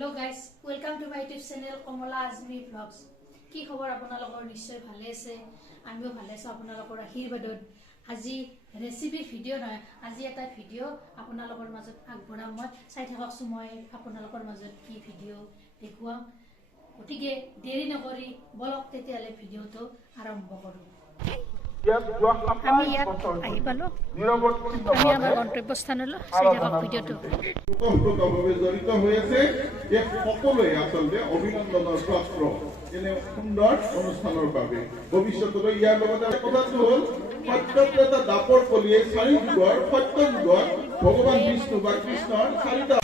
Hello guys, welcome to my YouTube channel Komala Azmi Vlogs. কি খবৰ আপোনালোকৰ নিশ্চয় ভালে আছে আমিও ভালে আছো আপোনালোকৰ আশীৰ্বাদত আজি ৰেচিপি ভিডিও নহয় আজি এটা ভিডিও আপোনালোকৰ মাজত আগবঢ়াম মই চাই থাককছো মই আপোনালোকৰ মাজত কি ভিডিও দেখুৱাম গতিকে দেৰি নকৰি বলক তেতিয়ালে ভিডিওটো আৰম্ভ কৰো আমি ইয়াত আহি পালো আমি আমাৰ গন্তব্যস্থানলৈ চাই থাকক ভিডিওটো জড়িত হৈ আছে যে সকলোৱে আচলতে অভিনন্দনৰ পাত্ৰ এনে সুন্দৰ অনুষ্ঠানৰ বাবে ভৱিষ্যতলৈ ইয়াৰ লগতে কথাটো হ'ল সত্যব্ৰতা দাপৰ কলিয়ে চাৰি যুগৰ সত্য যুগত ভগৱান বিষ্ণু বা কৃষ্ণৰ চাৰিটা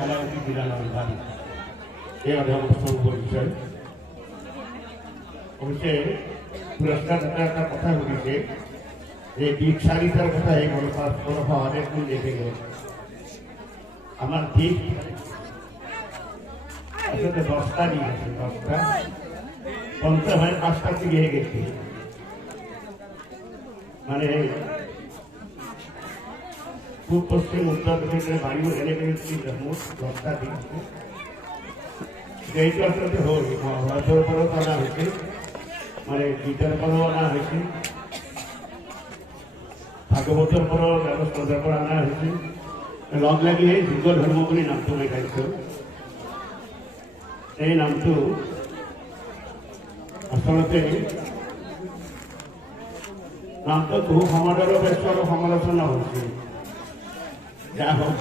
কালাবতী জিলা নলবাৰী এই অধ্যয়ন পৰিচয় অৱশ্যে পুৰস্কাৰ এটা কথা সুধিছে যে দিশ চাৰিটাৰ কথা এই গণসভাতে কোন দেখে গ'ল আমাৰ দিশ আসলে 10টা দিক আছে 10টা 50 হয় 5টা থেকে গেছে মানে পূর্ব পশ্চিম উত্তর দক্ষিণের বায়ু এলাকায় মোট 10টা দিক আছে এইটো আসলে হ'ল মহাভাৰতৰ পৰাও অনা হৈছে মানে গীতাৰ পৰাও অনা হৈছে ভাগৱতৰ পৰাও ব্যৱস্থাৰ পৰা অনা হৈছে লগ লাগি এই যুগ ধৰ্ম বুলি নামটো মই গাইছোঁ এই নামটো আচলতে নামটো বহু সমাদৰ বেষ্টৰ সমালোচনা হৈছিল যা হোক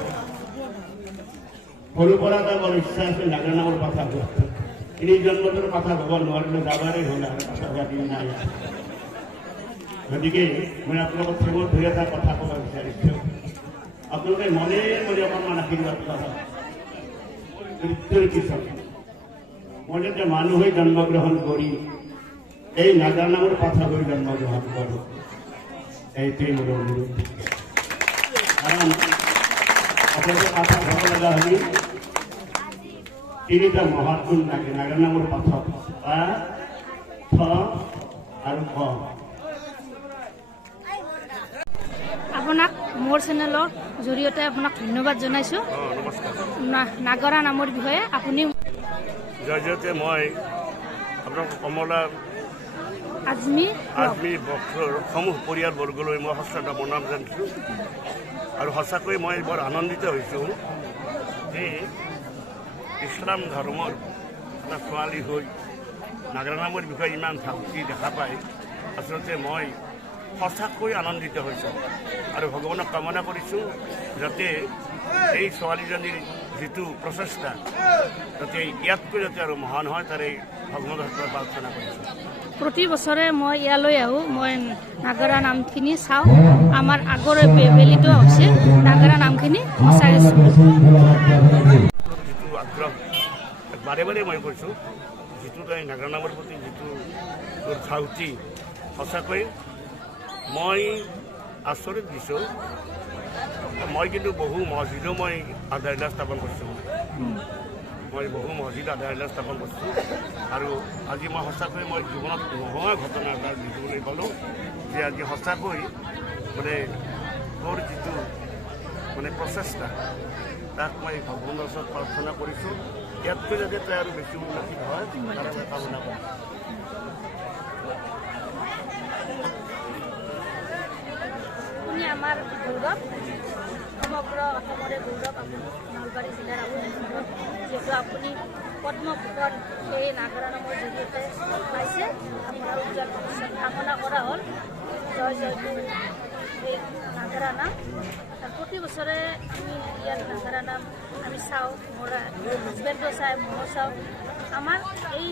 সৰুৰ পৰা এটা বৰ ইচ্ছা আছিল নাগৰা নামৰ কথা তিনি জন্মটোৰ কথা ক'ব নোৱাৰিলে যাবাৰেই হ'ল আৰু কথা দিন নাই গতিকে মই আপোনালোকক ফেমত ধৰি এটা কথা ক'ব বিচাৰিছোঁ আপোনালোকে মনে মনে অকণমান আশীৰ্বাদ কৰক মৃত্যুৰ পিছত মই যাতে মানুহ হৈ জন্মগ্ৰহণ কৰি এই নাগৰা নামৰ কথা কৰি জন্মগ্ৰহণ কৰোঁ এইটোৱেই মোৰ অনুৰোধ কাৰণ আপোনালোকে কথা ক'ব লগা হ'লে তিনিটা মহাগুণ লাগে নাগৰা নামৰ পাঠক আ থ আৰু ক আপোনাক মোৰ চেনেলৰ জৰিয়তে আপোনাক ধন্যবাদ জনাইছোঁ নাগৰা নামৰ বিষয়ে আপুনি জৰিয়তে মই আপোনাক কমলা আজমি বক্সৰ সমূহ পৰিয়ালবৰ্গলৈ মই সঁচাকৈ প্ৰণাম জনাইছোঁ আৰু সঁচাকৈ মই বৰ আনন্দিত হৈছোঁ যে ইছলাম ধৰ্মৰ এটা ছোৱালী হৈ নাগৰা নামৰ বিষয়ে ইমান ভাবুকি দেখা পাই আচলতে মই সঁচাকৈ আনন্দিত হৈছোঁ আৰু ভগৱানক কামনা কৰিছোঁ যাতে এই ছোৱালীজনীৰ যিটো প্ৰচেষ্টা যাতে ইয়াতকৈ যাতে আৰু মহান হয় তাৰে ভগৱানৰ হাতত প্ৰাৰ্থনা কৰিছোঁ প্ৰতি বছৰে মই ইয়ালৈ আহোঁ মই নাগৰা নামখিনি চাওঁ আমাৰ আগৰে বেলিটো হৈছে নাগৰা নামখিনি বিচাৰিছোঁ যিটো আগ্ৰহ বাৰে বাৰে মই কৈছোঁ যিটো তাই নাগৰা নামৰ প্ৰতি যিটো তোৰ ধাউতি সঁচাকৈ মই আচৰিত দিছোঁ মই কিন্তু বহু মছজিদো মই আধাৰশিলা স্থাপন কৰিছোঁ মই বহু মছজিদ আধাৰশিলা স্থাপন কৰিছোঁ আৰু আজি মই সঁচাকৈ মই জীৱনত নোহোৱা ঘটনা এটা দেখিবলৈ পালোঁ যে আজি সঁচাকৈ মানে তোৰ যিটো মানে প্ৰচেষ্টা তাক মই ভগৱানৰ ওচৰত প্ৰাৰ্থনা কৰিছোঁ ইয়াতকৈ যাতে তাই আৰু বেছি উন্নতি হয় তাৰে মই কামনা কৰিছোঁ আপুনি আমাৰ গৌৰৱ সমগ্ৰ অসমৰে গৌৰৱ আপুনি নলবাৰী জিলাৰ আপুনি যিহেতু আপুনি পদ্মভূষণ সেই নাগৰা নামৰ জৰিয়তে পাইছে আপোনাৰ উজ্জ্বল ভৱিষ্যত কামনা কৰা হ'ল জয় জয়টো এই নাগৰা নাম প্ৰতি বছৰে আমি ইয়াত নাগৰা নাম আমি চাওঁ মোৰ হাজবেণ্ডো চাই ময়ো চাওঁ আমাৰ এই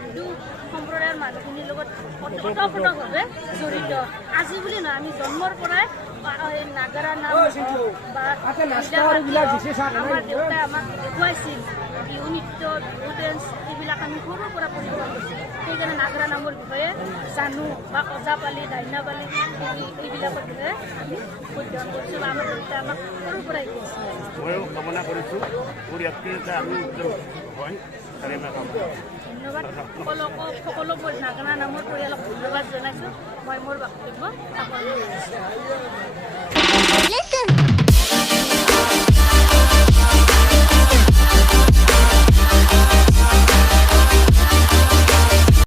হিন্দু সম্প্ৰদায়ৰ মানুহখিনিৰ লগত ওতঃপ্ৰোতভাৱে জড়িত আজি বুলি নহয় আমি জন্মৰ পৰাই নাগৰা নাম বা আমাৰ দেউতাই আমাক দেখুৱাইছিল বিহু নৃত্য বিহু ডেন্স এইবিলাক আমি সৰুৰ পৰা পৰিৱেশন কৰিছোঁ সেইকাৰণে নাগৰা নামৰ বিষয়ে জানো বা ওজাপালি দাইনাপালি এইবিলাকৰ বিষয়ে আমি অধ্যয়ন কৰিছোঁ বা আমাৰ দেউতাই আমাক সৰুৰ পৰাই শিকাইছিল ময়ো কামনা কৰিছোঁ মোৰ ইয়াতকৈ আমি হয় তাৰে মই ধন্যবাদ সকলো নাগৰা নামৰ পৰিয়ালক ধন্যবাদ জনাইছোঁ মই মোৰ বক্তব্য সামৰণি মাৰিছোঁ